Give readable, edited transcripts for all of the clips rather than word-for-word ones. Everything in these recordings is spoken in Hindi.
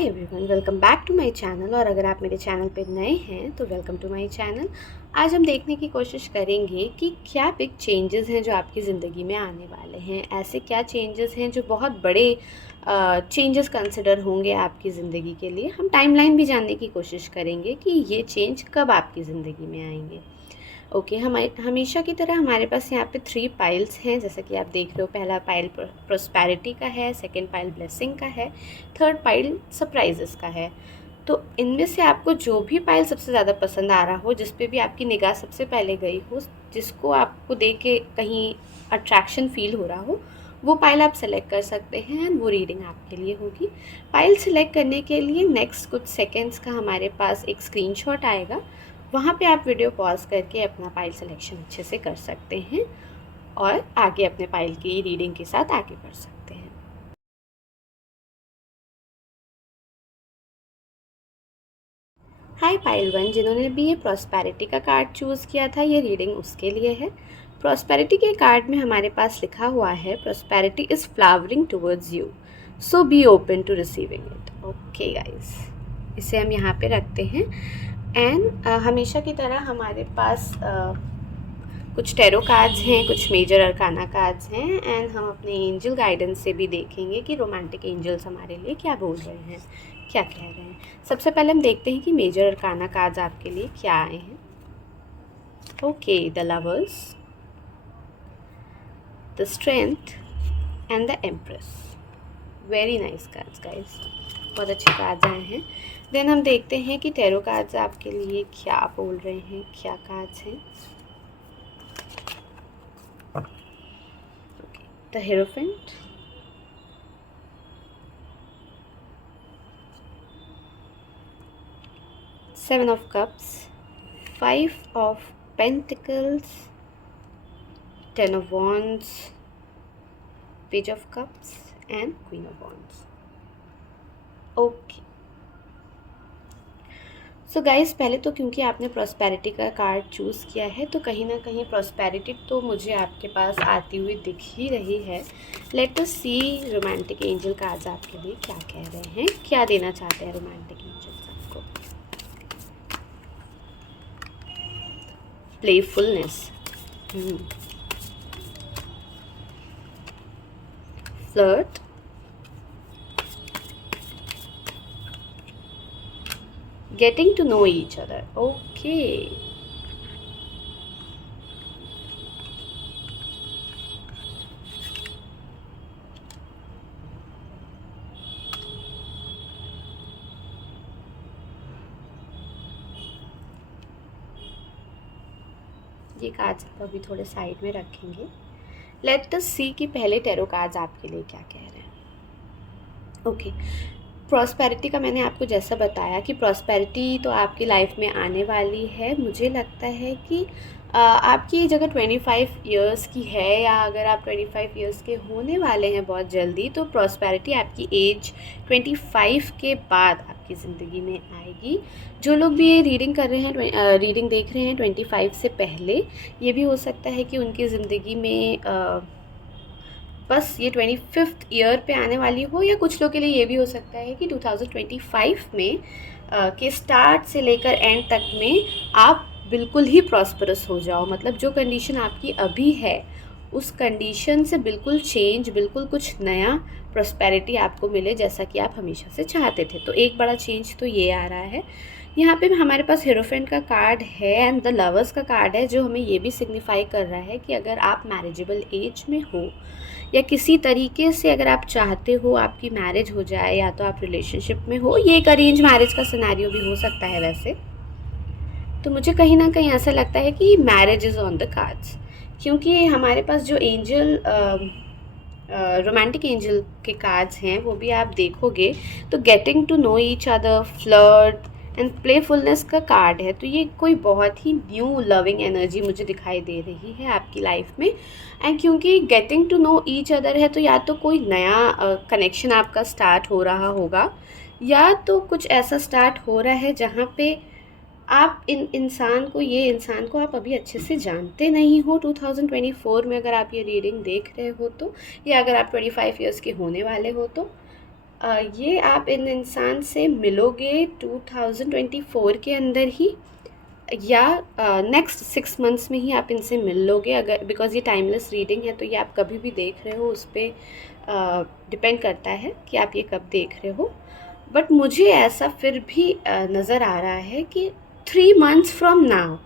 Hi everyone, welcome back to my channel. और अगर आप मेरे चैनल पे नए हैं तो वेलकम टू माय चैनल। आज हम देखने की कोशिश करेंगे कि क्या बिग चेंजेस हैं जो आपकी ज़िंदगी में आने वाले हैं। ऐसे क्या चेंजेस हैं जो बहुत बड़े चेंजेस कंसिडर होंगे आपकी ज़िंदगी के लिए। हम टाइमलाइन भी जानने की कोशिश करेंगे कि ये चेंज कब आपकी ज़िंदगी में आएंगे। ओके, हमेशा की तरह हमारे पास यहाँ पे 3 पाइल्स हैं, जैसा कि आप देख रहे हो। पहला पाइल प्रोस्पैरिटी का है, सेकंड पाइल ब्लेसिंग का है, थर्ड पाइल सरप्राइजेस का है। तो इनमें से आपको जो भी पाइल सबसे ज़्यादा पसंद आ रहा हो, जिस पे भी आपकी निगाह सबसे पहले गई हो, जिसको आपको देख के कहीं अट्रैक्शन फील हो रहा हो, वो पाइल आप सेलेक्ट कर सकते हैं एंड वो रीडिंग आपके लिए होगी। पाइल सेलेक्ट करने के लिए नेक्स्ट कुछ सेकेंड्स का हमारे पास एक स्क्रीनशॉट आएगा, वहाँ पे आप वीडियो पॉज करके अपना पाइल सिलेक्शन अच्छे से कर सकते हैं और आगे अपने पाइल की रीडिंग के साथ आगे बढ़ सकते हैं। हाय पाइल 1, जिन्होंने भी ये प्रॉस्पेरिटी का कार्ड चूज़ किया था, ये रीडिंग उसके लिए है। प्रॉस्पेरिटी के कार्ड में हमारे पास लिखा हुआ है, prosperity is flowering towards you, so be open to receiving it. Okay guys, इसे हम यहाँ पे रखते हैं। एंड हमेशा की तरह हमारे पास कुछ टैरो कार्ड्स हैं, कुछ मेजर अरकाना कार्ड्स हैं, एंड हम अपने एंजल गाइडेंस से भी देखेंगे कि रोमांटिक एंजल्स हमारे लिए क्या बोल रहे हैं, क्या कह रहे हैं। सबसे पहले हम देखते हैं कि मेजर अरकाना कार्ड्स आपके लिए क्या आए हैं। Okay, the lovers, the strength and the empress. Very nice cards guys, बहुत अच्छे कार्ड्स आए हैं। देन हम देखते हैं कि टैरो कार्ड्स आपके लिए क्या बोल रहे हैं, क्या कार्ड्स हैं। The Hierophant, Seven of Cups, Five of Pentacles, Ten of Wands, Page of Cups and Queen of Wands. Okay. So guys, पहले तो क्योंकि आपने प्रॉस्पेरिटी का कार्ड चूज़ किया है, तो कहीं ना कहीं प्रॉस्पेरिटी तो मुझे आपके पास आती हुई दिख ही रही है। लेट अस सी रोमांटिक एंजल कार्ड्स आपके लिए क्या कह रहे हैं, क्या देना चाहते हैं रोमांटिक एंजल्स आपको। Playfulness, flirt, getting to know each other. Okay. ये कार्ड्स आप अभी थोड़े साइड में रखेंगे। लेट अस सी कि पहले टैरो कार्ड्स आपके लिए क्या कह रहे हैं। ओके, प्रॉस्पेरिटी का मैंने आपको जैसा बताया कि प्रॉस्पेरिटी तो आपकी लाइफ में आने वाली है। मुझे लगता है कि आपकी एज अगर 25 इयर्स की है, या अगर आप 25 इयर्स के होने वाले हैं बहुत जल्दी, तो प्रॉस्पेरिटी आपकी एज 25 के बाद आपकी ज़िंदगी में आएगी। जो लोग भी ये रीडिंग कर रहे हैं, रीडिंग देख रहे हैं 25 से पहले, ये भी हो सकता है कि उनकी ज़िंदगी में बस ये 25th ईयर पे आने वाली हो, या कुछ लोग के लिए ये भी हो सकता है कि 2025 में के स्टार्ट से लेकर एंड तक में आप बिल्कुल ही प्रॉस्परस हो जाओ। मतलब जो कंडीशन आपकी अभी है, उस कंडीशन से बिल्कुल चेंज, बिल्कुल कुछ नया प्रॉस्पेरिटी आपको मिले, जैसा कि आप हमेशा से चाहते थे। तो एक बड़ा चेंज तो ये आ रहा है। यहाँ पे हमारे पास हीरोफेंट का कार्ड है एंड द लवर्स का कार्ड है, जो हमें ये भी सिग्निफाई कर रहा है कि अगर आप मैरिजेबल एज में हो, या किसी तरीके से अगर आप चाहते हो आपकी मैरिज हो जाए, या तो आप रिलेशनशिप में हो, ये एक अरेंज मैरिज का सिनेरियो भी हो सकता है वैसे, तो मुझे कहीं ना कहीं ऐसा लगता है कि marriage is on the cards. क्योंकि हमारे पास जो एंजल रोमांटिक एंजल के कार्ड्स हैं, वो भी आप देखोगे तो getting to know each other, flirt and playfulness का कार्ड है। तो ये कोई बहुत ही न्यू लविंग एनर्जी मुझे दिखाई दे रही है आपकी लाइफ में। एंड क्योंकि getting to know each other है, तो या तो कोई नया कनेक्शन आपका स्टार्ट हो रहा होगा, या तो कुछ ऐसा स्टार्ट हो रहा है जहाँ पे आप इंसान को आप अभी अच्छे से जानते नहीं हो 2024 में, अगर आप ये रीडिंग देख रहे हो तो, या अगर आप 25 इयर्स के होने वाले हो तो। ये आप इन इंसान से मिलोगे 2024 के अंदर ही, या नेक्स्ट 6 मंथ्स में ही आप इनसे मिल लोगे। अगर बिकॉज़ ये टाइमलेस रीडिंग है तो ये आप कभी भी देख रहे हो उस पर डिपेंड करता है कि आप ये कब देख रहे हो। बट मुझे ऐसा फिर भी नज़र आ रहा है कि 3 मंथ्स फ्रॉम नाउ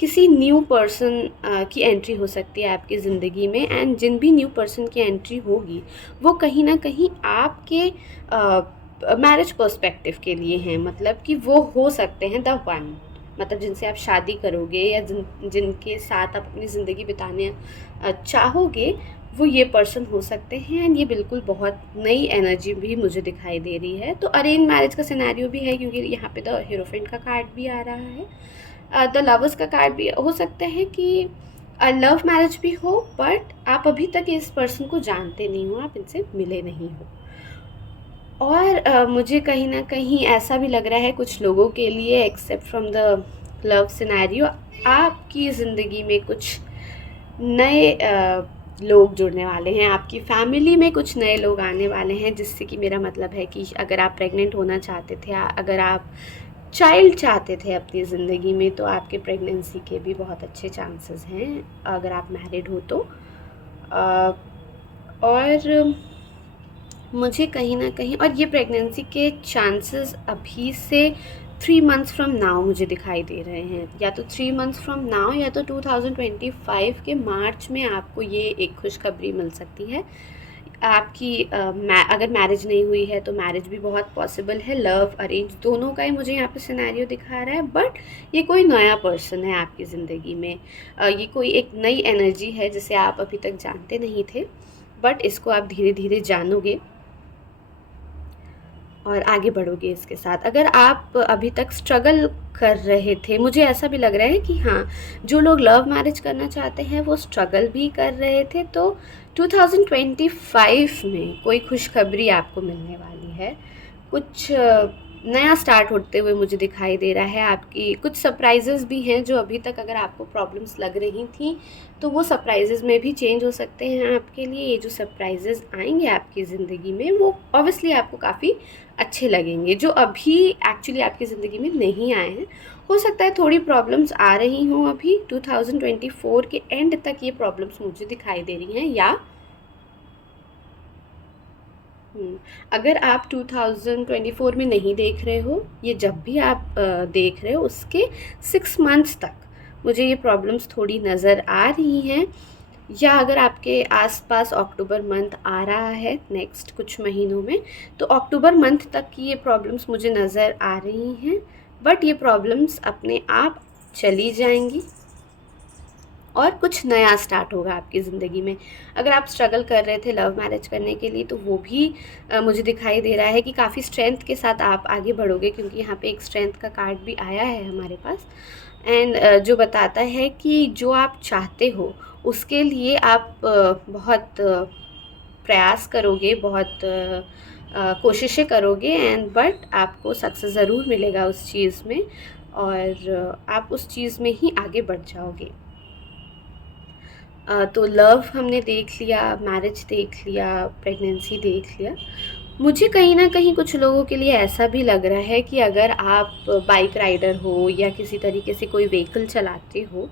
किसी न्यू पर्सन की एंट्री हो सकती है आपकी ज़िंदगी में। एंड जिन भी न्यू पर्सन की एंट्री होगी वो कहीं ना कहीं आपके मैरिज पर्सपेक्टिव के लिए हैं, मतलब कि वो हो सकते हैं द वन, मतलब जिनसे आप शादी करोगे या जिनके साथ आप अपनी ज़िंदगी बिताने चाहोगे, वो ये पर्सन हो सकते हैं। एंड ये बिल्कुल बहुत नई एनर्जी भी मुझे दिखाई दे रही है। तो अरेंज मैरिज का सिनेरियो भी है क्योंकि यहाँ पे द हीरोइंट का कार्ड भी आ रहा है, द लवर्स का कार्ड भी हो सकता है कि लव मैरिज भी हो, बट आप अभी तक इस पर्सन को जानते नहीं हो, आप इनसे मिले नहीं हो। और मुझे कहीं ना कहीं ऐसा भी लग रहा है कुछ लोगों के लिए, except from the love scenario, आपकी ज़िंदगी में कुछ नए लोग जुड़ने वाले हैं, आपकी फैमिली में कुछ नए लोग आने वाले हैं। जिससे कि मेरा मतलब है कि अगर आप प्रेग्नेंट होना चाहते थे, अगर आप चाइल्ड चाहते थे अपनी ज़िंदगी में, तो आपके प्रेगनेंसी के भी बहुत अच्छे चांसेस हैं अगर आप मैरिड हो तो। और मुझे कहीं ना कहीं, और ये प्रेगनेंसी के चांसेस अभी से 3 मंथ्स फ्रॉम नाउ मुझे दिखाई दे रहे हैं, या तो 3 मंथ्स फ्रॉम नाउ या तो 2025 के मार्च में आपको ये एक खुशखबरी मिल सकती है। आपकी अगर मैरिज नहीं हुई है तो मैरिज भी बहुत पॉसिबल है। लव अरेंज दोनों का ही मुझे यहाँ पे सिनेरियो दिखा रहा है। बट ये कोई नया पर्सन है आपकी ज़िंदगी में, ये कोई एक नई एनर्जी है जिसे आप अभी तक जानते नहीं थे, बट इसको आप धीरे धीरे जानोगे और आगे बढ़ोगे इसके साथ। अगर आप अभी तक स्ट्रगल कर रहे थे, मुझे ऐसा भी लग रहा है कि हाँ, जो लोग लव मैरिज करना चाहते हैं वो स्ट्रगल भी कर रहे थे, तो 2025 में कोई खुशखबरी आपको मिलने वाली है। कुछ नया स्टार्ट होते हुए मुझे दिखाई दे रहा है। आपकी कुछ सरप्राइजेज़ भी हैं जो अभी तक अगर आपको प्रॉब्लम्स लग रही थी तो वो सरप्राइजेज़ में भी चेंज हो सकते हैं आपके लिए। ये जो सरप्राइजेज़ आएंगे आपकी ज़िंदगी में वो ऑब्वियसली आपको काफ़ी अच्छे लगेंगे, जो अभी एक्चुअली आपकी ज़िंदगी में नहीं आए हैं। हो सकता है थोड़ी प्रॉब्लम्स आ रही हों अभी, 2024 के एंड तक ये प्रॉब्लम्स मुझे दिखाई दे रही हैं। या अगर आप 2024 में नहीं देख रहे हो, ये जब भी आप देख रहे हो उसके 6 मंथ्स तक मुझे ये प्रॉब्लम्स थोड़ी नज़र आ रही हैं। या अगर आपके आसपास अक्टूबर मंथ आ रहा है नेक्स्ट कुछ महीनों में, तो अक्टूबर मंथ तक की ये प्रॉब्लम्स मुझे नज़र आ रही हैं। बट ये प्रॉब्लम्स अपने आप चली जाएंगी और कुछ नया स्टार्ट होगा आपकी ज़िंदगी में। अगर आप स्ट्रगल कर रहे थे लव मैरिज करने के लिए, तो वो भी मुझे दिखाई दे रहा है कि काफ़ी स्ट्रेंथ के साथ आप आगे बढ़ोगे, क्योंकि यहाँ पे एक स्ट्रेंथ का कार्ड भी आया है हमारे पास। एंड जो बताता है कि जो आप चाहते हो उसके लिए आप बहुत प्रयास करोगे, बहुत कोशिशें करोगे, एंड बट आपको सक्सेस ज़रूर मिलेगा उस चीज़ में, और आप उस चीज़ में ही आगे बढ़ जाओगे। तो लव हमने देख लिया, मैरिज देख लिया, प्रेगनेंसी देख लिया। मुझे कहीं ना कहीं कुछ लोगों के लिए ऐसा भी लग रहा है कि अगर आप बाइक राइडर हो या किसी तरीके से कोई व्हीकल चलाते हो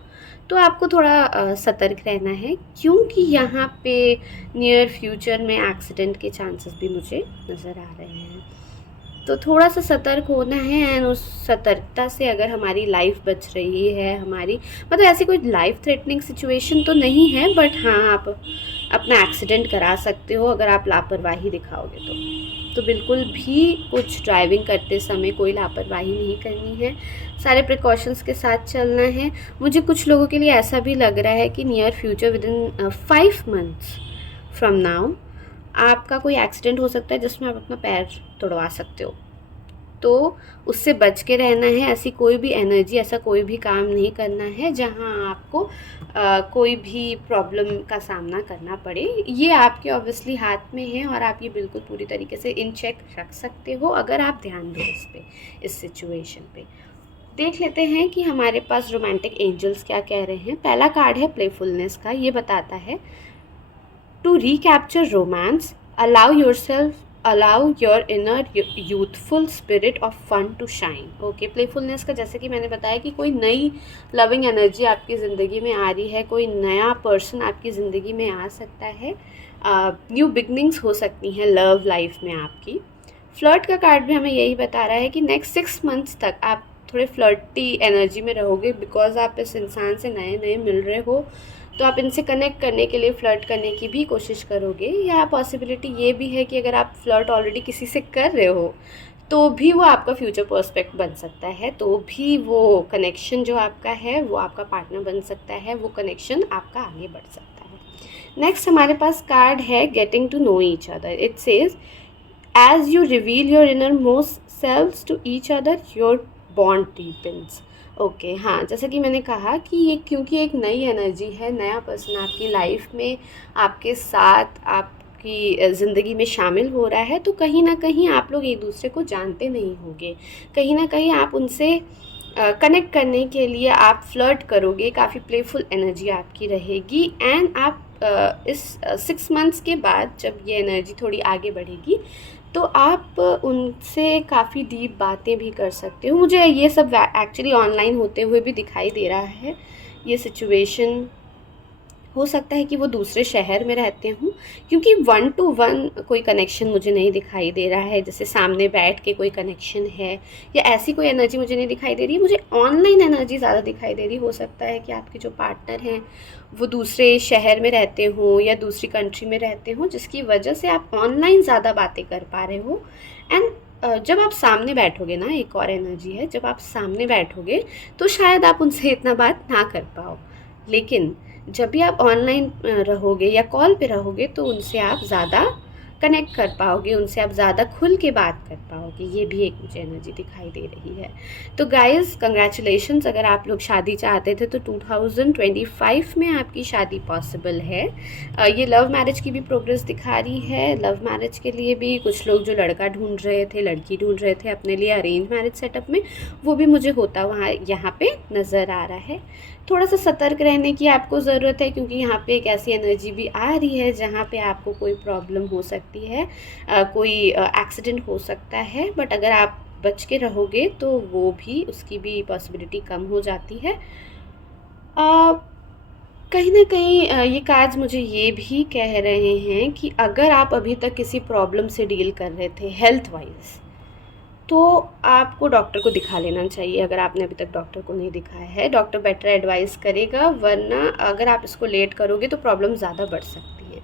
तो आपको थोड़ा सतर्क रहना है, क्योंकि यहाँ पे नियर फ्यूचर में एक्सीडेंट के चांसेस भी मुझे नज़र आ रहे हैं। तो थोड़ा सा सतर्क होना है, एंड उस सतर्कता से अगर हमारी लाइफ बच रही है, हमारी मतलब ऐसी कोई लाइफ थ्रेटनिंग सिचुएशन तो नहीं है, बट हाँ आप अपना एक्सीडेंट करा सकते हो अगर आप लापरवाही दिखाओगे तो बिल्कुल भी कुछ ड्राइविंग करते समय कोई लापरवाही नहीं करनी है, सारे प्रिकॉशंस के साथ चलना है। मुझे कुछ लोगों के लिए ऐसा भी लग रहा है कि near future with in 5 months from now आपका कोई एक्सीडेंट हो सकता है जिसमें आप अपना पैर तोड़वा सकते हो, तो उससे बच के रहना है। ऐसी कोई भी एनर्जी, ऐसा कोई भी काम नहीं करना है जहां आपको कोई भी प्रॉब्लम का सामना करना पड़े। ये आपके ऑब्वियसली हाथ में है और आप ये बिल्कुल पूरी तरीके से इन चेक रख सकते हो अगर आप ध्यान दो इस सिचुएशन पे। देख लेते हैं कि हमारे पास रोमांटिक एंजल्स क्या कह रहे हैं। पहला कार्ड है प्लेफुलनेस का। ये बताता है to recapture romance, allow yourself allow your inner youthful spirit of fun to shine. Okay, playfulness का जैसे कि मैंने बताया कि कोई नई लविंग एनर्जी आपकी ज़िंदगी में आ रही है, कोई नया पर्सन आपकी ज़िंदगी में आ सकता है, न्यू बिगनिंग्स हो सकती हैं लव लाइफ में आपकी। फ्लर्ट का कार्ड भी हमें यही बता रहा है कि नेक्स्ट 6 मंथ्स तक आप थोड़े फ्लर्टी एनर्जी में रहोगे, बिकॉज आप इस इंसान से नए नए मिल रहे हो, तो आप इनसे कनेक्ट करने के लिए फ़्लर्ट करने की भी कोशिश करोगे। या पॉसिबिलिटी ये भी है कि अगर आप फ़्लर्ट ऑलरेडी किसी से कर रहे हो तो भी वो आपका फ्यूचर पर्सपेक्ट बन सकता है, तो भी वो कनेक्शन जो आपका है वो आपका पार्टनर बन सकता है, वो कनेक्शन आपका आगे बढ़ सकता है। नेक्स्ट हमारे पास कार्ड है getting to know each other. It says as you reveal your inner most selves to each other your bond deepens. Okay, हाँ, जैसा कि मैंने कहा कि ये क्योंकि एक नई एनर्जी है, नया पर्सन आपकी लाइफ में आपके साथ आपकी ज़िंदगी में शामिल हो रहा है, तो कहीं ना कहीं आप लोग एक दूसरे को जानते नहीं होंगे, कहीं ना कहीं आप उनसे कनेक्ट करने के लिए आप फ्लर्ट करोगे, काफ़ी प्लेफुल एनर्जी आपकी रहेगी। एंड आप इस 6 मंथ्स के बाद जब ये एनर्जी थोड़ी आगे बढ़ेगी तो आप उनसे काफ़ी डीप बातें भी कर सकते हो। मुझे ये सब एक्चुअली ऑनलाइन होते हुए भी दिखाई दे रहा है। ये सिचुएशन हो सकता है कि वो दूसरे शहर में रहते हों, क्योंकि 1 to 1 कोई कनेक्शन मुझे नहीं दिखाई दे रहा है, जैसे सामने बैठ के कोई कनेक्शन है या ऐसी कोई एनर्जी मुझे नहीं दिखाई दे रही है। मुझे ऑनलाइन एनर्जी ज़्यादा दिखाई दे रही। हो सकता है कि आपके जो पार्टनर हैं वो दूसरे शहर में रहते हों या दूसरी कंट्री में रहते हों, जिसकी वजह से आप ऑनलाइन ज़्यादा बातें कर पा रहे हो। एंड जब आप सामने बैठोगे ना, एक और एनर्जी है, जब आप सामने बैठोगे तो शायद आप उनसे इतना बात ना कर पाओ, लेकिन जब भी आप ऑनलाइन रहोगे या कॉल पे रहोगे तो उनसे आप ज़्यादा कनेक्ट कर पाओगे, उनसे आप ज़्यादा खुल के बात कर पाओगे। ये भी एक मुझे एनर्जी दिखाई दे रही है। तो गाइज़, कंग्रेचुलेशंस, अगर आप लोग शादी चाहते थे तो 2025 में आपकी शादी पॉसिबल है। ये लव मैरिज की भी प्रोग्रेस दिखा रही है। लव मैरिज के लिए भी कुछ लोग जो लड़का ढूंढ रहे थे, लड़की ढूंढ रहे थे अपने लिए अरेंज मैरिज सेटअप में, वो भी मुझे होता वहाँ यहाँ पे नज़र आ रहा है। थोड़ा सा सतर्क रहने की आपको ज़रूरत है, क्योंकि यहाँ पे एक ऐसी एनर्जी भी आ रही है जहाँ पे आपको कोई प्रॉब्लम हो सकती है, कोई एक्सीडेंट हो सकता है। बट अगर आप बच के रहोगे तो वो भी, उसकी भी पॉसिबिलिटी कम हो जाती है। कहीं ना कहीं ये कार्ड्स मुझे ये भी कह रहे हैं कि अगर आप अभी तक किसी प्रॉब्लम से डील कर रहे थे हेल्थ वाइज, तो आपको डॉक्टर को दिखा लेना चाहिए। अगर आपने अभी तक डॉक्टर को नहीं दिखाया है, डॉक्टर बेटर एडवाइस करेगा, वरना अगर आप इसको लेट करोगे तो प्रॉब्लम ज़्यादा बढ़ सकती है।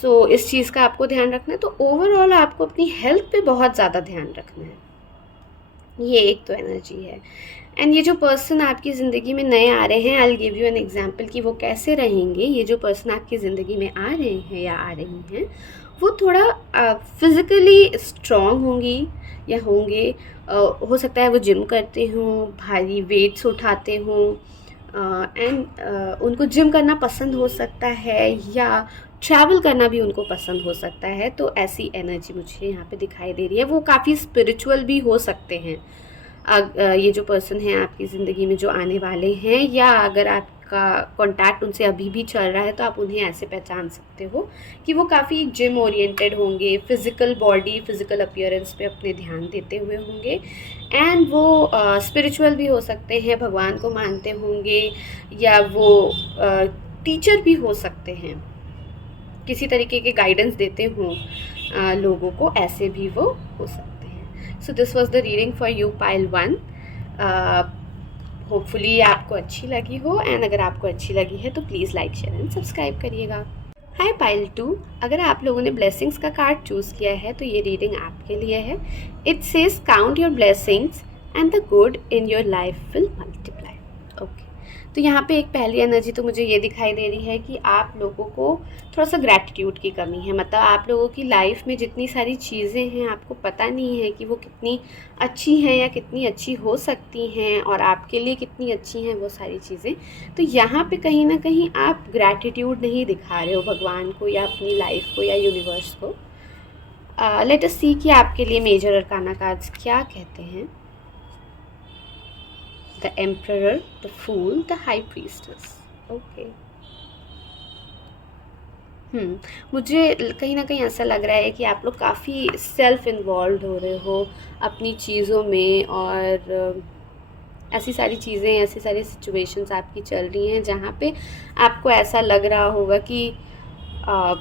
सो इस चीज़ का आपको ध्यान रखना है। तो ओवरऑल आपको अपनी हेल्थ पे बहुत ज़्यादा ध्यान रखना है। ये एक तो एनर्जी है। एंड ये जो पर्सन आपकी ज़िंदगी में नए आ रहे हैं, I will give you an example कि वो कैसे रहेंगे। ये जो पर्सन आपकी ज़िंदगी में आ रहे हैं या आ रही हैं, वो थोड़ा फिज़िकली स्ट्रॉन्ग होंगी या होंगे। हो सकता है वो जिम करते हों, भारी वेट्स उठाते हों, एंड उनको जिम करना पसंद हो सकता है या ट्रैवल करना भी उनको पसंद हो सकता है। तो ऐसी एनर्जी मुझे यहाँ पे दिखाई दे रही है। वो काफ़ी स्पिरिचुअल भी हो सकते हैं। ये जो पर्सन है आपकी ज़िंदगी में जो आने वाले हैं, या अगर आपका कांटेक्ट उनसे अभी भी चल रहा है तो आप उन्हें ऐसे पहचान सकते हो कि वो काफ़ी जिम ओरिएंटेड होंगे, फिज़िकल बॉडी, फिज़िकल अपीयरेंस पे अपने ध्यान देते हुए होंगे। एंड वो स्पिरिचुअल भी हो सकते हैं, भगवान को मानते होंगे, या वो टीचर भी हो सकते हैं, किसी तरीके के गाइडेंस देते हों लोगों को, ऐसे भी वो हो सकते हैं। So this was the reading for you pile 1। Hopefully आपको अच्छी लगी हो, एंड अगर आपको अच्छी लगी है तो please like, share and subscribe करिएगा। हाय पाइल 2, अगर आप लोगों ने ब्लेसिंग्स का कार्ड चूज़ किया है तो ये रीडिंग आपके लिए है। It says count your blessings and the good in your life will multiply. Okay, तो यहाँ पे एक पहली एनर्जी तो मुझे ये दिखाई दे रही है कि आप लोगों को थोड़ा सा ग्रैटिट्यूड की कमी है। मतलब आप लोगों की लाइफ में जितनी सारी चीज़ें हैं, आपको पता नहीं है कि वो कितनी अच्छी हैं या कितनी अच्छी हो सकती हैं, और आपके लिए कितनी अच्छी हैं वो सारी चीज़ें। तो यहाँ पे कहीं ना कहीं आप ग्रैटिट्यूड नहीं दिखा रहे हो भगवान को या अपनी लाइफ को या यूनिवर्स को। लेट अस सी कि आपके लिए मेजर अरकाना कार्ड्स क्या कहते हैं। The Emperor, the Fool, the High Priestess. Okay. मुझे कहीं न कहीं ऐसा लग रहा है कि आप लोग काफ़ी सेल्फ़ इन्वॉल्व्ड हो रहे हो अपनी चीज़ों में, और ऐसी सारी चीज़ें, ऐसी सारी सिचुएशंस आपकी चल रही हैं जहाँ पे आपको ऐसा लग रहा होगा कि अ,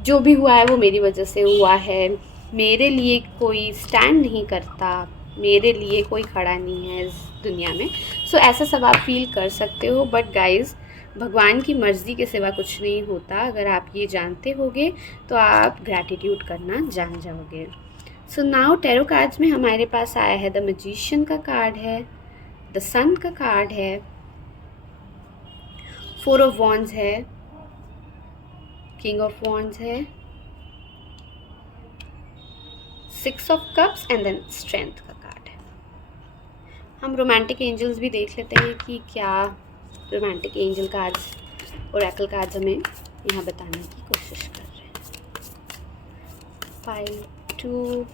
जो भी हुआ है वो मेरी वजह से हुआ है, मेरे लिए कोई स्टैंड नहीं करता, मेरे लिए कोई खड़ा नहीं है इस दुनिया में। सो ऐसा सब आप फ़ील कर सकते हो, बट गाइज़, भगवान की मर्ज़ी के सिवा कुछ नहीं होता। अगर आप ये जानते होगे तो आप ग्रैटिट्यूड करना जान जाओगे। सो नाउ टैरो कार्ड्स में हमारे पास आया है द मैजिशियन का कार्ड है, द सन का कार्ड है, फोर ऑफ वॉन्ड्स है, किंग ऑफ वॉन्ड्स है, six of cups and then strength का कार्ड है। हम रोमांटिक एंजल्स भी देख लेते हैं कि क्या romantic angel cards, oracle cards हमें यहाँ बताने की कोशिश कर रहे हैं। File to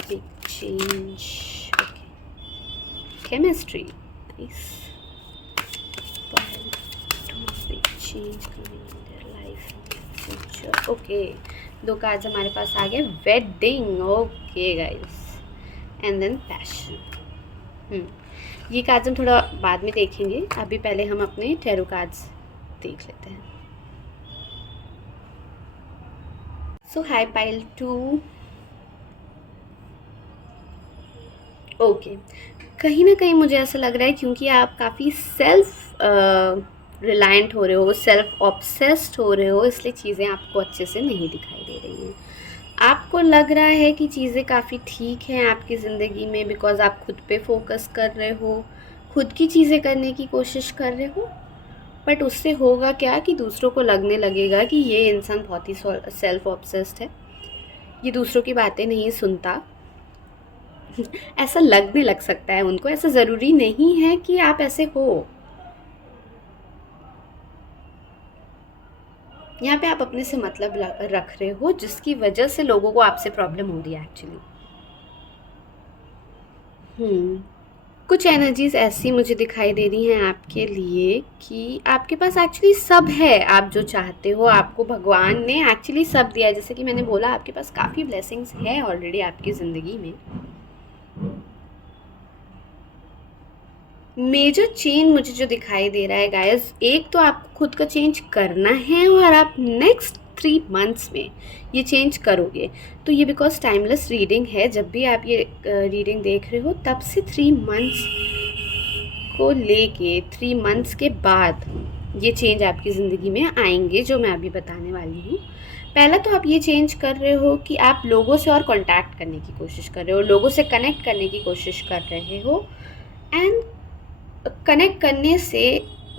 big change, okay, chemistry, nice, file to big change coming in their life in future, okay. दो कार्ड्स हमारे पास आ गए, wedding, okay guys, and then passion. ये कार्ड्स हम थोड़ा बाद में देखेंगे, अभी पहले हम अपने टैरो कार्ड्स देख लेते हैं। सो हाई पाइल टू, ओके, कहीं ना कहीं मुझे ऐसा लग रहा है क्योंकि आप काफ़ी सेल्फ रिलायंट हो रहे हो, सेल्फ ऑब्सेस्ड हो रहे हो, इसलिए चीज़ें आपको अच्छे से नहीं दिखाई दे रही हैं। आपको लग रहा है कि चीज़ें काफ़ी ठीक हैं आपकी ज़िंदगी में, बिकॉज़ आप खुद पे फोकस कर रहे हो, खुद की चीज़ें करने की कोशिश कर रहे हो। बट उससे होगा क्या कि दूसरों को लगने लगेगा कि ये इंसान बहुत ही सेल्फ ऑब्सेस्ड है, ये दूसरों की बातें नहीं सुनता। ऐसा लगने लग सकता है उनको, ऐसा ज़रूरी नहीं है कि आप ऐसे हो। यहाँ पे आप अपने से मतलब रख रहे हो, जिसकी वजह से लोगों को आपसे प्रॉब्लम हो रही है एक्चुअली। कुछ एनर्जीज ऐसी मुझे दिखाई दे रही हैं आपके लिए कि आपके पास एक्चुअली सब है, आप जो चाहते हो आपको भगवान ने एक्चुअली सब दिया है। जैसे कि मैंने बोला, आपके पास काफ़ी ब्लेसिंग्स है ऑलरेडी आपकी ज़िंदगी में। मेजर चेंज मुझे जो दिखाई दे रहा है गाइस, एक तो आपको खुद का चेंज करना है और आप नेक्स्ट 3 मंथ्स में ये चेंज करोगे। तो ये बिकॉज टाइमलेस रीडिंग है, जब भी आप ये रीडिंग देख रहे हो तब से 3 मंथ्स को लेके 3 मंथ्स के बाद ये चेंज आपकी ज़िंदगी में आएंगे, जो मैं अभी बताने वाली हूँ। पहला तो आप ये चेंज कर रहे हो कि आप लोगों से और कांटेक्ट करने की कोशिश कर रहे हो, लोगों से कनेक्ट करने की कोशिश कर रहे हो। एंड कनेक्ट करने से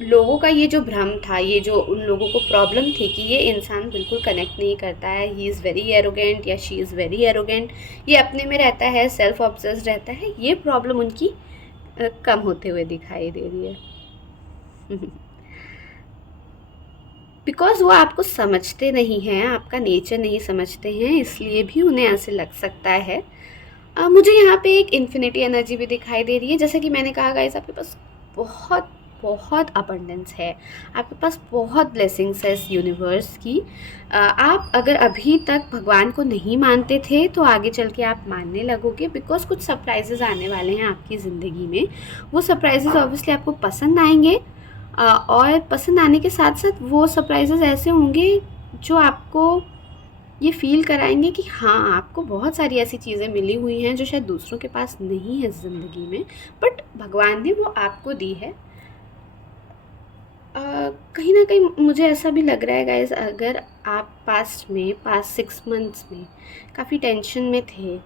लोगों का ये जो भ्रम था, ये जो उन लोगों को प्रॉब्लम थी कि ये इंसान बिल्कुल कनेक्ट नहीं करता है, ही इज़ वेरी एरोगेंट या शी इज़ वेरी एरोगेंट, ये अपने में रहता है, सेल्फ ऑब्सेस्ड रहता है, ये प्रॉब्लम उनकी कम होते हुए दिखाई दे रही है। बिकॉज वो आपको समझते नहीं हैं, आपका नेचर नहीं समझते हैं, इसलिए भी उन्हें ऐसे लग सकता है। मुझे यहाँ पे एक इन्फिनिटी एनर्जी भी दिखाई दे रही है। जैसे कि मैंने कहा गाइस, आपके पास बहुत बहुत अबंडेंस है, आपके पास बहुत ब्लेसिंग्स है इस यूनिवर्स की। आप अगर अभी तक भगवान को नहीं मानते थे तो आगे चल के आप मानने लगोगे, बिकॉज कुछ सरप्राइजेज़ आने वाले हैं आपकी ज़िंदगी में। वो सरप्राइजेज़ ऑब्वियसली आपको पसंद आएंगे, और पसंद आने के साथ साथ वो सरप्राइजेज़ ऐसे होंगे जो आपको ये फ़ील कराएंगे कि हाँ, आपको बहुत सारी ऐसी चीज़ें मिली हुई हैं जो शायद दूसरों के पास नहीं है ज़िंदगी में, बट भगवान ने वो आपको दी है। कहीं ना कहीं मुझे ऐसा भी लग रहा है गाइस, अगर आप पास्ट 6 मंथ्स में काफ़ी टेंशन में थे,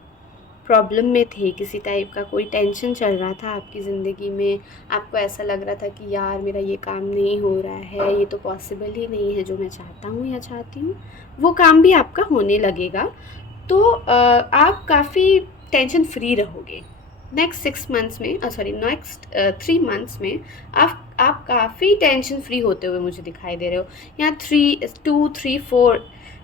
प्रॉब्लम में थे, किसी टाइप का कोई टेंशन चल रहा था आपकी ज़िंदगी में, आपको ऐसा लग रहा था कि यार मेरा ये काम नहीं हो रहा है, ये तो पॉसिबल ही नहीं है जो मैं चाहता हूँ या चाहती हूँ, वो काम भी आपका होने लगेगा। तो आप काफ़ी टेंशन फ्री रहोगे नेक्स्ट 6 मंथ्स में, नेक्स्ट 3 मंथ्स में। आप काफ़ी टेंशन फ्री होते हुए मुझे दिखाई दे रहे हो। यहाँ 2, 3, 4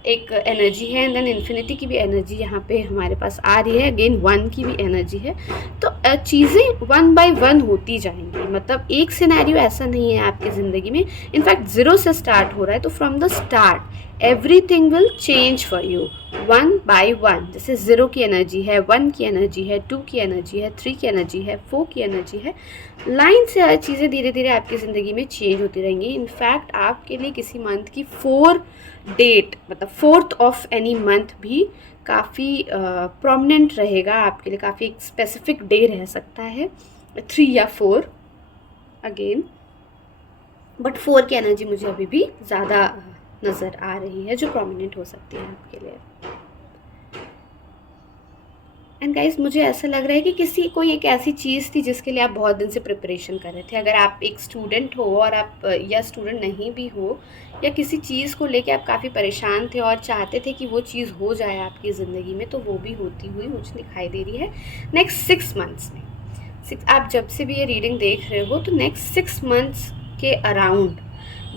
एक एनर्जी है, एंड देन इन्फिनिटी की भी एनर्जी यहाँ पे हमारे पास आ रही है, अगेन 1 की भी एनर्जी है। तो चीज़ें 1 बाय 1 होती जाएंगी, मतलब एक सिनेरियो ऐसा नहीं है आपकी ज़िंदगी में, इनफैक्ट 0 से स्टार्ट हो रहा है, तो from the start everything will change for you 1 by 1। जैसे 0 की एनर्जी है, 1 की एनर्जी है, 2 की एनर्जी है, 3 की एनर्जी है, 4 की एनर्जी है, लाइन से हर चीज़ें धीरे धीरे आपकी ज़िंदगी में चेंज होती रहेंगी। इनफैक्ट आपके लिए किसी मंथ की 4 डेट, मतलब 4th ऑफ एनी मंथ भी काफ़ी प्रोमिनेंट रहेगा आपके लिए, काफ़ी एक स्पेसिफिक डे रह सकता है, 3 या 4 अगेन, बट 4 की एनर्जी मुझे अभी भी ज़्यादा नज़र आ रही है जो प्रोमिनेंट हो सकती है आपके लिए। एंड गाइस, मुझे ऐसा लग रहा है कि किसी कोई एक ऐसी चीज़ थी जिसके लिए आप बहुत दिन से प्रिपरेशन कर रहे थे। अगर आप एक स्टूडेंट हो और आप या स्टूडेंट नहीं भी हो, या किसी चीज़ को लेके आप काफ़ी परेशान थे और चाहते थे कि वो चीज़ हो जाए आपकी ज़िंदगी में, तो वो भी होती हुई मुझे दिखाई दे रही है नेक्स्ट 6 मंथ्स में। आप जब से भी ये रीडिंग देख रहे हो तो नेक्स्ट 6 मंथ्स के अराउंड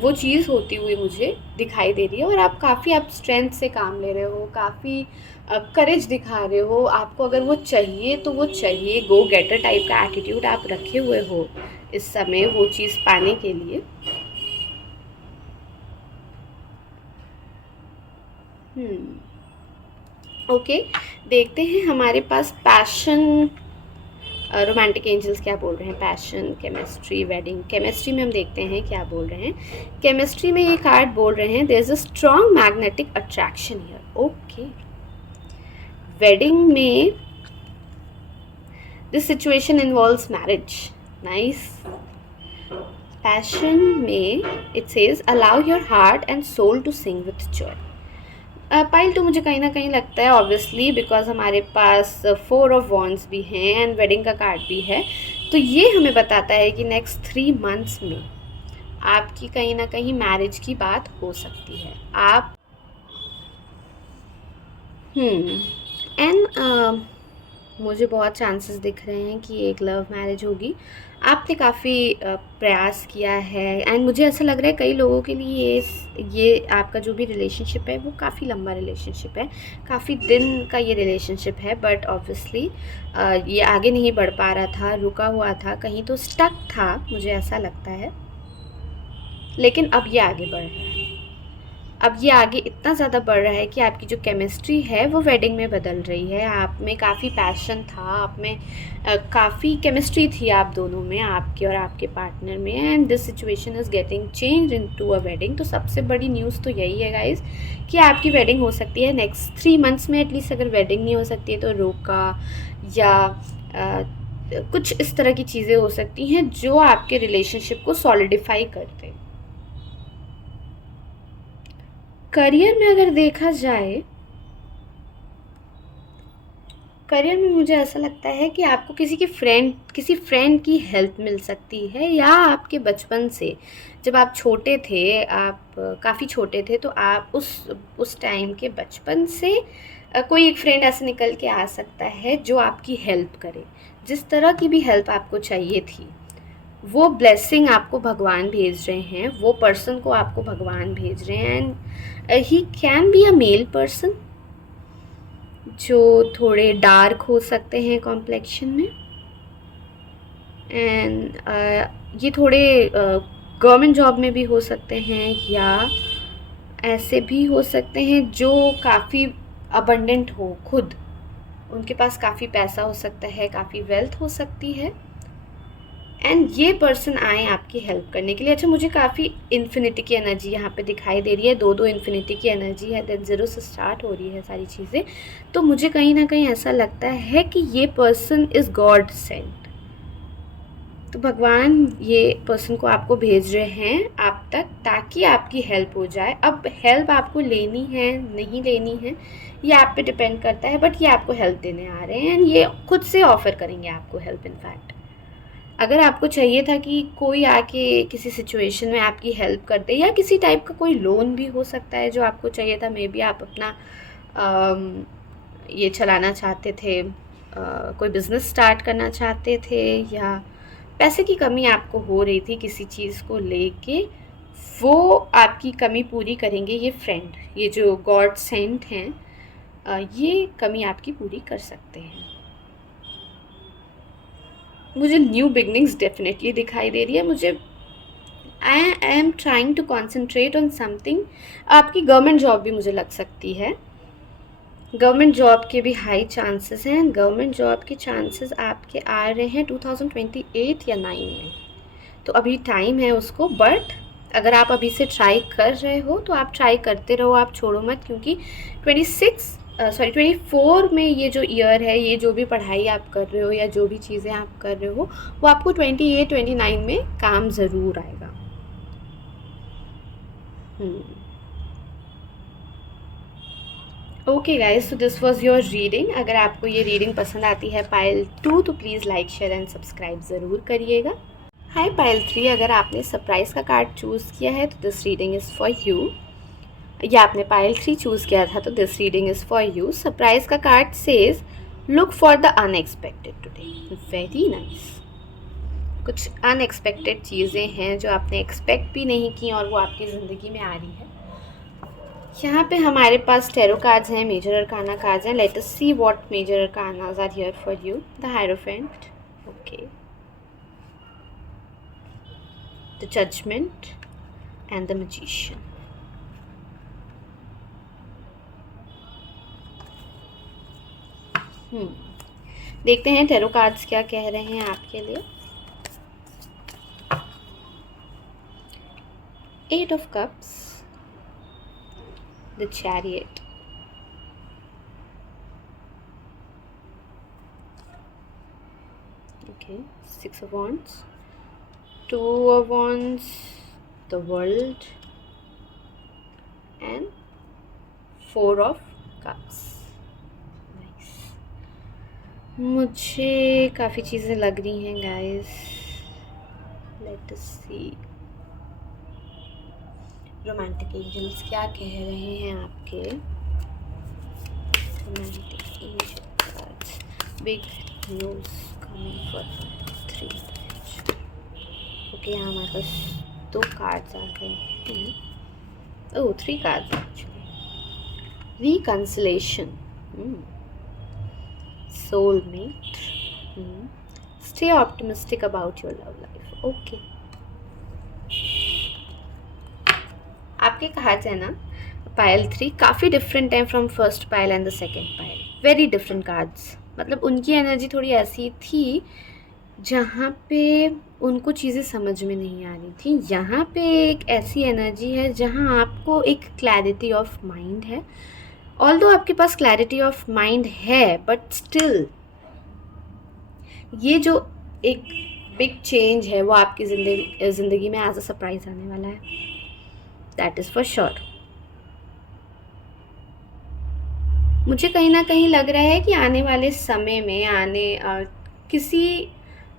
वो चीज़ होती हुई मुझे दिखाई दे रही है, और आप काफ़ी स्ट्रेंथ से काम ले रहे हो, काफ़ी करेज दिखा रहे हो। आपको अगर वो चाहिए तो वो चाहिए, गो गेटर टाइप का एटीट्यूड आप रखे हुए हो इस समय वो चीज़ पाने के लिए। ओके, देखते हैं हमारे पास पैशन, रोमांटिक एंजल्स क्या बोल रहे हैं। Passion, chemistry, wedding. केमिस्ट्री में हम देखते हैं क्या बोल रहे हैं। केमिस्ट्री में ये कार्ड बोल रहे हैं, there is a strong magnetic attraction here. Okay, wedding में this situation involves marriage. Nice. Passion में it says allow your heart and soul to sing with joy. Pile तो मुझे कहीं ना कहीं लगता है ऑब्वियसली, बिकॉज हमारे पास 4 ऑफ वॉन्ड्स भी हैं एंड वेडिंग का कार्ड भी है, तो ये हमें बताता है कि नेक्स्ट 3 मंथ्स में आपकी कहीं ना कहीं मैरिज की बात हो सकती है। आप एंड मुझे बहुत चांसेस दिख रहे हैं कि एक लव मैरिज होगी। आपने काफ़ी प्रयास किया है, एंड मुझे ऐसा लग रहा है कई लोगों के लिए ये आपका जो भी रिलेशनशिप है वो काफ़ी लंबा रिलेशनशिप है, काफ़ी दिन का ये रिलेशनशिप है, बट ऑब्वियसली ये आगे नहीं बढ़ पा रहा था, रुका हुआ था, कहीं तो स्टक था, मुझे ऐसा लगता है। लेकिन अब ये आगे बढ़ रहा है, अब ये आगे इतना ज़्यादा बढ़ रहा है कि आपकी जो केमिस्ट्री है वो वेडिंग में बदल रही है। आप में काफ़ी पैशन था, आप में काफ़ी केमिस्ट्री थी आप दोनों में, आपके और आपके पार्टनर में, and this situation is getting change into a wedding. तो सबसे बड़ी न्यूज़ तो यही है गाइस कि आपकी वेडिंग हो सकती है नेक्स्ट 3 मंथ्स में एटलीस्ट। अगर वेडिंग नहीं हो सकती है तो रोका या कुछ इस तरह की चीज़ें हो सकती हैं जो आपके रिलेशनशिप को सॉलिडिफाई करते हैं। करियर में अगर देखा जाए, करियर में मुझे ऐसा लगता है कि आपको किसी फ्रेंड की हेल्प मिल सकती है, या आपके बचपन से जब आप छोटे थे, आप काफ़ी छोटे थे, तो आप उस टाइम के बचपन से कोई एक फ्रेंड ऐसे निकल के आ सकता है जो आपकी हेल्प करे, जिस तरह की भी हेल्प आपको चाहिए थी। वो ब्लेसिंग आपको भगवान भेज रहे हैं, वो पर्सन को आपको भगवान भेज रहे हैं, and he can be a male person जो थोड़े डार्क हो सकते हैं कॉम्प्लेक्शन में, एंड ये थोड़े गवर्नमेंट जॉब में भी हो सकते हैं, या ऐसे भी हो सकते हैं जो काफ़ी अबंडेंट हो, खुद उनके पास काफ़ी पैसा हो सकता है, काफ़ी वेल्थ हो सकती है, एंड ये पर्सन आए आपकी हेल्प करने के लिए। अच्छा, मुझे काफ़ी इन्फिनिटी की एनर्जी यहाँ पे दिखाई दे रही है, 2 इन्फिनिटी की एनर्जी है, देन 0 से स्टार्ट हो रही है सारी चीज़ें। तो मुझे कहीं ना कहीं ऐसा लगता है कि ये पर्सन इज़ गॉड सेंट। तो भगवान ये पर्सन को आपको भेज रहे हैं आप तक, ताकि आपकी हेल्प हो जाए। अब हेल्प आपको लेनी है नहीं लेनी है ये आप पे डिपेंड करता है, बट ये आपको हेल्प देने आ रहे हैं, एंड ये खुद से ऑफ़र करेंगे आपको हेल्प। इनफैक्ट अगर आपको चाहिए था कि कोई आके किसी सिचुएशन में आपकी हेल्प कर दे, या किसी टाइप का कोई लोन भी हो सकता है जो आपको चाहिए था, मे बी आप अपना ये चलाना चाहते थे, कोई बिज़नेस स्टार्ट करना चाहते थे, या पैसे की कमी आपको हो रही थी किसी चीज़ को लेके, वो आपकी कमी पूरी करेंगे। ये फ्रेंड, ये जो गॉड सेंट हैं, ये कमी आपकी पूरी कर सकते हैं। मुझे न्यू बिगनिंग्स डेफिनेटली दिखाई दे रही है। मुझे I am trying to concentrate on something. आपकी गवर्नमेंट जॉब भी मुझे लग सकती है। गवर्नमेंट जॉब के भी हाई चांसेस हैं। गवर्नमेंट जॉब के चांसेस आपके आ रहे हैं 2028 या 9 में। तो अभी टाइम है उसको, बट अगर आप अभी से ट्राई कर रहे हो तो आप ट्राई करते रहो, आप छोड़ो मत, क्योंकि 24 में ये जो ईयर है, ये जो भी पढ़ाई आप कर रहे हो या जो भी चीज़ें आप कर रहे हो, वो आपको 28-29 में काम ज़रूर आएगा। Okay guys, so this was your reading. अगर आपको ये रीडिंग पसंद आती है पाइल 2, तो please like, share and subscribe ज़रूर करिएगा। हाय पाइल 3, अगर आपने सरप्राइज़ का कार्ड चूज़ किया है तो this reading is for you. या आपने पाइल 3 चूज़ किया था तो this reading is for you. Surprise का card says look for the unexpected today. Very nice. कुछ अनएक्सपेक्टेड चीज़ें हैं जो आपने एक्सपेक्ट भी नहीं की और वो आपकी ज़िंदगी में आ रही है। यहाँ पे हमारे पास टैरो कार्ड्स हैं, मेजर अरकाना कार्ड्स हैं। Let us see what major arcanas are here for you. The hierophant, okay, the judgement and the magician. देखते हैं टैरो कार्ड्स क्या कह रहे हैं आपके लिए। 8 of Cups, the Chariot, okay, 6 of Wands, 2 of Wands, the World, and 4 of Cups. Nice. मुझे काफ़ी चीज़ें लग रही हैं गाइस। लेट अस सी रोमांटिक एंजल्स क्या कह रहे हैं आपके। Romantic angel cards, big news coming for 3। Okay, यहाँ हमारे पास 2 कार्ड्स आ गए हैं। ओह, 3 cards actually. Reconciliation, soulmate, stay optimistic about your love life. Okay, आपके कार्ड्स है ना पाइल 3, काफ़ी डिफरेंट है from first pile and the second pile. Very different cards. मतलब उनकी एनर्जी थोड़ी ऐसी थी जहाँ पे उनको चीज़ें समझ में नहीं आ रही थी। यहाँ पे एक ऐसी एनर्जी है जहाँ आपको एक क्लैरिटी ऑफ माइंड है। ऑल्दो आपके पास क्लैरिटी ऑफ माइंड है, बट स्टिल ये जो एक बिग चेंज है वो आपकी ज़िंदगी में एज अ सरप्राइज़ आने वाला है। That is for sure. मुझे कहीं ना कहीं लग रहा है कि आने वाले समय में किसी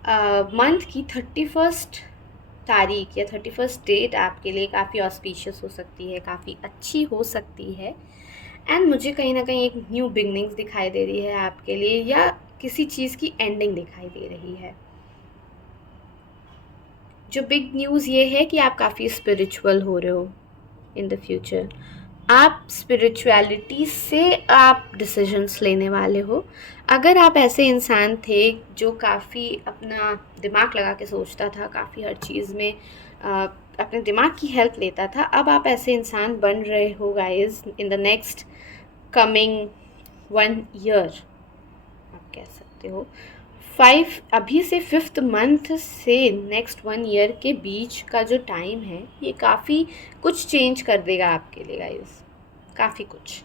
मंथ की 31 तारीख या 31 डेट आपके लिए काफ़ी ऑस्पिशियस हो सकती है, काफ़ी अच्छी हो सकती है। एंड मुझे कहीं ना कहीं एक न्यू बिगनिंग्स दिखाई दे रही है आपके लिए, या किसी चीज़ की एंडिंग दिखाई दे रही है। जो बिग न्यूज़ ये है कि आप काफ़ी स्पिरिचुअल हो रहे हो इन द फ्यूचर। आप स्पिरिचुअलिटी से आप डिसीजंस लेने वाले हो। अगर आप ऐसे इंसान थे जो काफ़ी अपना दिमाग लगा के सोचता था, काफ़ी हर चीज़ में अपने दिमाग की हेल्प लेता था, अब आप ऐसे इंसान बन रहे हो guys in the next coming 1 year, आप कह सकते हो। 5 अभी से 5th मंथ से नेक्स्ट 1 ईयर के बीच का जो टाइम है, ये काफ़ी कुछ चेंज कर देगा आपके लिए गाइस, काफ़ी कुछ।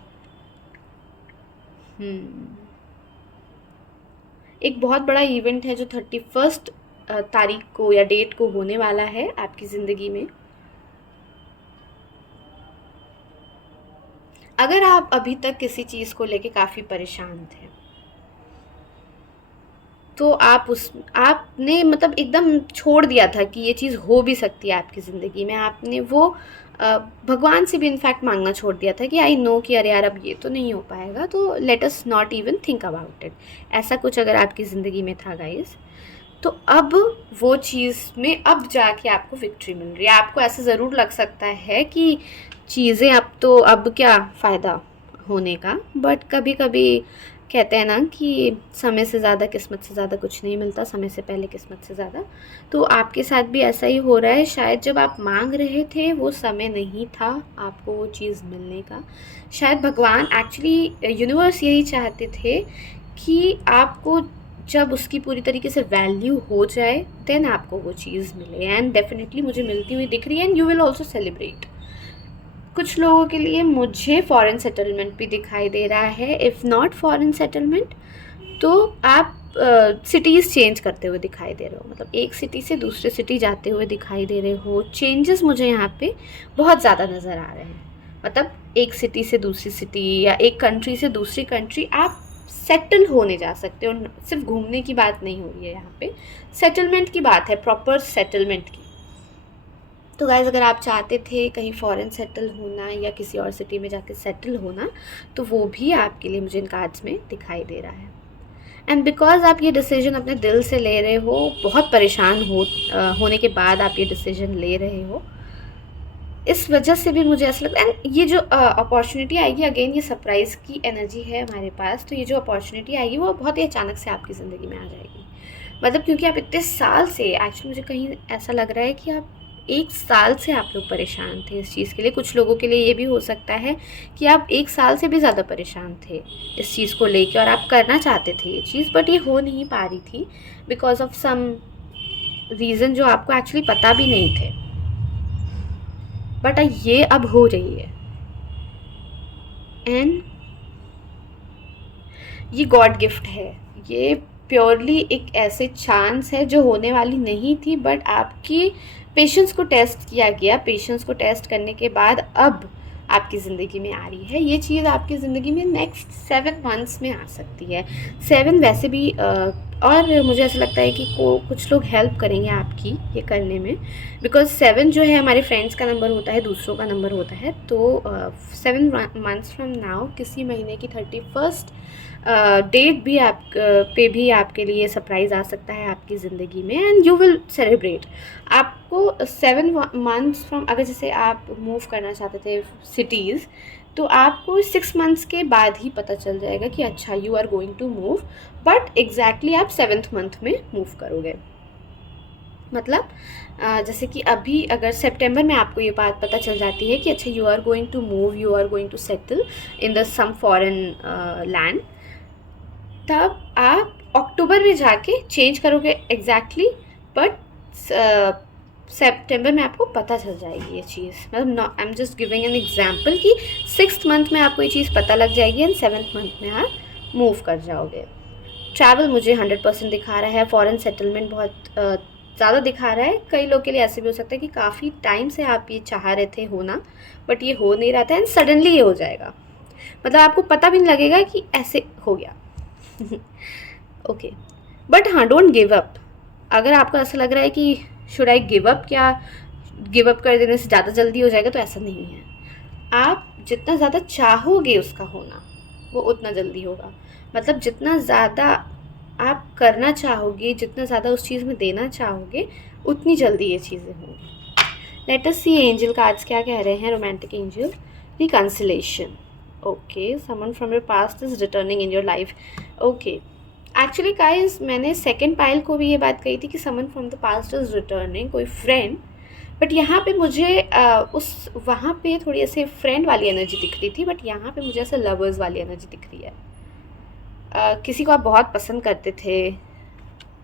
एक बहुत बड़ा इवेंट है जो 31 तारीख को या डेट को होने वाला है आपकी ज़िंदगी में। अगर आप अभी तक किसी चीज़ को लेके काफ़ी परेशान थे तो आपने मतलब एकदम छोड़ दिया था कि ये चीज़ हो भी सकती है आपकी ज़िंदगी में। आपने वो भगवान से भी इनफैक्ट मांगना छोड़ दिया था कि आई नो कि अरे यार अब ये तो नहीं हो पाएगा, तो let us not even think about it. ऐसा कुछ अगर आपकी ज़िंदगी में था गाइस, तो अब वो चीज़ में अब जाके आपको विक्ट्री मिल रही है। आपको ऐसा ज़रूर लग सकता है कि चीज़ें अब क्या फ़ायदा होने का, बट कभी कभी कहते हैं ना कि समय से ज़्यादा किस्मत से ज़्यादा कुछ नहीं मिलता, समय से पहले किस्मत से ज़्यादा। तो आपके साथ भी ऐसा ही हो रहा है। शायद जब आप मांग रहे थे वो समय नहीं था आपको वो चीज़ मिलने का। शायद भगवान एक्चुअली यूनिवर्स यही चाहते थे कि आपको जब उसकी पूरी तरीके से वैल्यू हो जाए देन आपको वो चीज़ मिले, एंड डेफिनेटली मुझे मिलती हुई दिख रही है, and you will also celebrate. कुछ लोगों के लिए मुझे फॉरेन सेटलमेंट भी दिखाई दे रहा है। इफ़ नॉट फॉरेन सेटलमेंट तो आप सिटीज़ चेंज करते हुए दिखाई दे रहे हो, मतलब एक सिटी से दूसरे सिटी जाते हुए दिखाई दे रहे हो। चेंजेस मुझे यहाँ पे बहुत ज़्यादा नज़र आ रहे हैं। मतलब एक सिटी से दूसरी सिटी या एक कंट्री से दूसरी कंट्री आप सेटल होने जा सकते हो। सिर्फ घूमने की बात नहीं हो रही है यहाँ पे, सेटलमेंट की बात है, प्रॉपर सेटलमेंट की। तो गाइज़, अगर आप चाहते थे कहीं फ़ॉरेन सेटल होना या किसी और सिटी में जाके सेटल होना, तो वो भी आपके लिए मुझे इन कार्ड्स में दिखाई दे रहा है। एंड बिकॉज आप ये डिसीजन अपने दिल से ले रहे हो, बहुत परेशान होने के बाद आप ये डिसीजन ले रहे हो, इस वजह से भी मुझे ऐसा लगता है। एंड ये जो अपॉर्चुनिटी आएगी, अगेन ये सरप्राइज़ की एनर्जी है हमारे पास, तो ये जो अपॉर्चुनिटी आएगी वो बहुत ही अचानक से आपकी ज़िंदगी में आ जाएगी। मतलब क्योंकि आप इतने साल से, एक्चुअली मुझे कहीं ऐसा लग रहा है कि आप 1 साल से आप लोग परेशान थे इस चीज़ के लिए। कुछ लोगों के लिए ये भी हो सकता है कि आप 1 साल से भी ज़्यादा परेशान थे इस चीज़ को लेके, और आप करना चाहते थे ये चीज़, बट ये हो नहीं पा रही थी बिकॉज ऑफ सम रीज़न जो आपको एक्चुअली पता भी नहीं थे, बट ये अब हो रही है। एंड ये गॉड गिफ्ट है, ये प्योरली एक ऐसे चांस है जो होने वाली नहीं थी, बट आपकी पेशेंस को टेस्ट किया गया। पेशेंस को टेस्ट करने के बाद अब आपकी ज़िंदगी में आ रही है ये चीज़। आपकी ज़िंदगी में नेक्स्ट 7 मंथ्स में आ सकती है। 7 वैसे भी और मुझे ऐसा लगता है कि कुछ लोग हेल्प करेंगे आपकी ये करने में, बिकॉज 7 जो है हमारे फ्रेंड्स का नंबर होता है, दूसरों का नंबर होता है। तो 7 मंथ्स फ्रॉम नाउ, किसी महीने की 31st डेट भी पे भी आपके लिए सरप्राइज़ आ सकता है आपकी ज़िंदगी में, एंड यू विल सेलिब्रेट। आपको 7 मंथ्स फ्रॉम, अगर जैसे आप मूव करना चाहते थे सिटीज़, तो आपको 6 मंथ्स के बाद ही पता चल जाएगा कि अच्छा you are going to move, but exactly आप 7th मंथ में मूव करोगे। मतलब जैसे कि अभी अगर सितंबर में आपको ये बात पता चल जाती है कि अच्छा you are going to move, you are going to settle in the some foreign land, तब आप अक्टूबर में जाके चेंज करोगे एग्जैक्टली, बट सितंबर में आपको पता चल जाएगी ये चीज़। मतलब I am just giving an example कि 6th मंथ में आपको ये चीज़ पता लग जाएगी, एंड 7th मंथ में आप मूव कर जाओगे। ट्रैवल मुझे 100% दिखा रहा है, फॉरेन सेटलमेंट बहुत ज़्यादा दिखा रहा है। कई लोग के लिए ऐसे भी हो सकता है कि काफ़ी टाइम से आप ये चाह रहे थे होना, बट ये हो नहीं रहा था, एंड सडनली ये हो जाएगा। मतलब आपको पता भी नहीं लगेगा कि ऐसे हो गया। ओके, बट हाँ, डोंट गिव अप। अगर आपको ऐसा लग रहा है कि शुड आई गिव अप, क्या गिव अप कर देने से ज़्यादा जल्दी हो जाएगा, तो ऐसा नहीं है। आप जितना ज़्यादा चाहोगे उसका होना, वो उतना जल्दी होगा। मतलब जितना ज़्यादा आप करना चाहोगे, जितना ज़्यादा उस चीज़ में देना चाहोगे, उतनी जल्दी ये चीज़ें होंगी। लेट अस सी एंजल कार्ड्स क्या कह रहे हैं। Romantic angel, reconciliation. Okay, someone from your past is returning in your life. Okay, actually guys, मैंने सेकंड पाइल को भी ये बात कही थी कि someone from the past is returning, कोई फ्रेंड, बट यहाँ पे मुझे उस वहाँ पे थोड़ी ऐसे फ्रेंड वाली एनर्जी दिख रही थी, बट यहाँ पे मुझे ऐसे लवर्स वाली एनर्जी दिख रही है। किसी को आप बहुत पसंद करते थे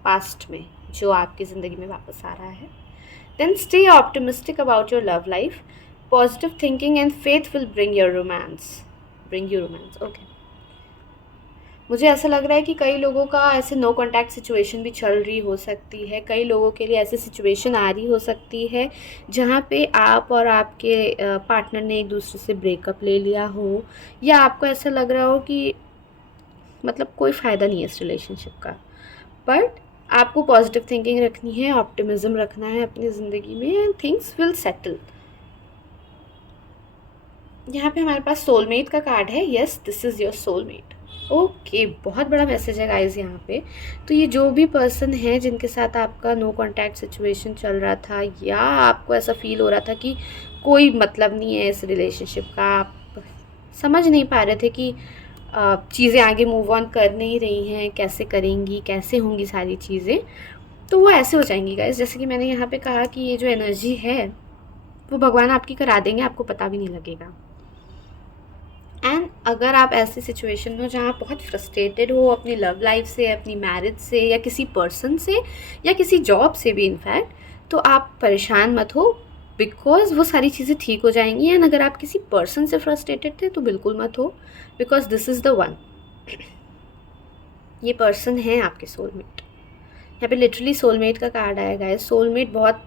पास्ट में, जो आपकी ज़िंदगी में वापस आ रहा है। Then stay optimistic about your love life, positive thinking and faith will bring you romance. Okay, मुझे ऐसा लग रहा है कि कई लोगों का ऐसे नो कॉन्टैक्ट सिचुएशन भी चल रही हो सकती है। कई लोगों के लिए ऐसी सिचुएशन आ रही हो सकती है जहाँ पे आप और आपके पार्टनर ने एक दूसरे से ब्रेकअप ले लिया हो, या आपको ऐसा लग रहा हो कि मतलब कोई फ़ायदा नहीं है इस रिलेशनशिप का। बट आपको पॉजिटिव थिंकिंग रखनी है, ऑप्टिमिज्म रखना है अपनी ज़िंदगी में, एंड थिंग्स विल सेटल। यहाँ पे हमारे पास सोलमेट का कार्ड है। Yes, this is your soulmate. Okay, बहुत बड़ा मैसेज है गाइस यहाँ पे। तो ये जो भी पर्सन है जिनके साथ आपका नो कांटेक्ट सिचुएशन चल रहा था, या आपको ऐसा फील हो रहा था कि कोई मतलब नहीं है इस रिलेशनशिप का, आप समझ नहीं पा रहे थे कि चीज़ें आगे मूव ऑन कर नहीं रही हैं, कैसे करेंगी, कैसे होंगी सारी चीज़ें, तो वो ऐसे हो जाएंगी गाइस। जैसे कि मैंने यहाँ पे कहा कि ये जो एनर्जी है वो भगवान आपकी करा देंगे, आपको पता भी नहीं लगेगा। एंड अगर आप ऐसी सिचुएशन में हो जहाँ आप बहुत फ्रस्ट्रेटेड हो अपनी लव लाइफ से, अपनी मैरिज से, या किसी पर्सन से, या किसी जॉब से भी इनफैक्ट, तो आप परेशान मत हो, बिकॉज वो सारी चीज़ें ठीक हो जाएंगी। एंड अगर आप किसी पर्सन से फ्रस्ट्रेटेड थे तो बिल्कुल मत हो, because this is the one. ये पर्सन है आपके सोलमेट। यहाँ पे लिटरली सोलमेट का कार्ड आएगा है। सोलमेट बहुत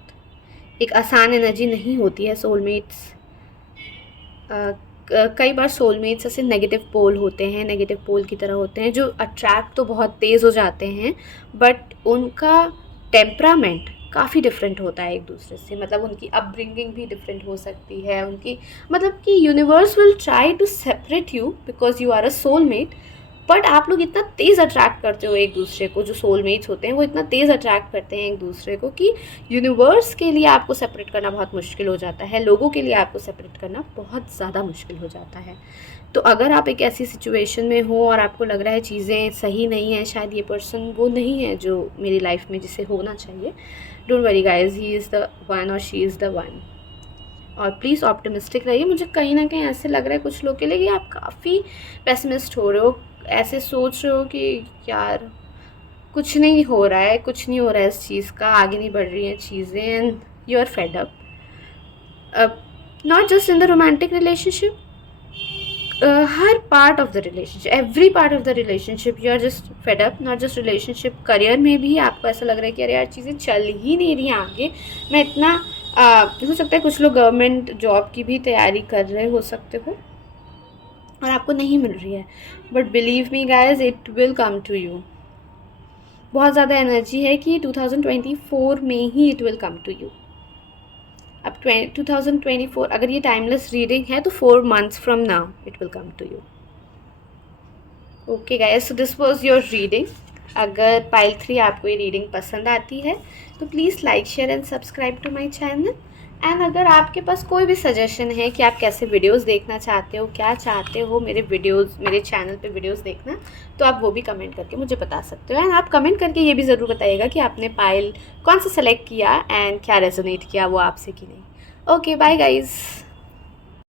एक आसान एनर्जी नहीं होती है। सोलमेट्स कई बार सोलमेट्स ऐसे नेगेटिव पोल होते हैं, नेगेटिव पोल की तरह होते हैं, जो अट्रैक्ट तो बहुत तेज़ हो जाते हैं, बट उनका टेम्परामेंट काफ़ी डिफरेंट होता है एक दूसरे से। मतलब उनकी अपब्रिंगिंग भी डिफरेंट हो सकती है, उनकी मतलब कि universe will try to separate you because you are a soulmate, but आप लोग इतना तेज़ अट्रैक्ट करते हो एक दूसरे को। जो सोलमेट्स होते हैं वो इतना तेज़ अट्रैक्ट करते हैं एक दूसरे को कि यूनिवर्स के लिए आपको सेपरेट करना बहुत मुश्किल हो जाता है, लोगों के लिए आपको सेपरेट करना बहुत ज़्यादा मुश्किल हो जाता है। तो अगर आप एक ऐसी सिचुएशन में हो और आपको लग रहा है चीज़ें सही नहीं है, शायद ये पर्सन वो नहीं है जो मेरी लाइफ में जिसे होना चाहिए, don't worry guys, he is the one और शी इज़ द वन। और प्लीज़ ऑप्टिमिस्टिक रहिए। मुझे कहीं ना कहीं ऐसे लग रहा है कुछ लोग के लिए कि आप काफ़ी पेसिमिस्ट हो रहे हो, ऐसे सोच रहे हो कि यार कुछ नहीं हो रहा है, कुछ नहीं हो रहा है इस चीज़ का, आगे नहीं बढ़ रही हैं चीज़ें, and you are fed up. Not just in the romantic relationship, हर part of the relationship, every part of the relationship you are just fed up. Not just relationship, career में भी आपको ऐसा लग रहा है कि अरे यार चीज़ें चल ही नहीं रही हैं आगे, मैं इतना हो सकता है कुछ लोग गवर्नमेंट जॉब की भी तैयारी कर रहे हो सकते हो और आपको नहीं मिल रही है, but believe me guys, it will come to you. बहुत ज़्यादा एनर्जी है कि 2024 में ही it will come to you. अब 2024 अगर ये टाइमलेस रीडिंग है तो 4 months from now it will come to you. Okay guys, so this was your reading. अगर पाइल 3 आपको ये रीडिंग पसंद आती है तो please like, share and subscribe to my channel. And अगर आपके पास कोई भी सजेशन है कि आप कैसे वीडियोस देखना चाहते हो, क्या चाहते हो मेरे वीडियोस, मेरे चैनल पे वीडियोस देखना, तो आप वो भी कमेंट करके मुझे बता सकते हो। एंड आप कमेंट करके ये भी ज़रूर बताइएगा कि आपने पाइल कौन सा सेलेक्ट किया एंड क्या रेजोनेट किया वो आपसे कि नहीं। Okay, bye guys.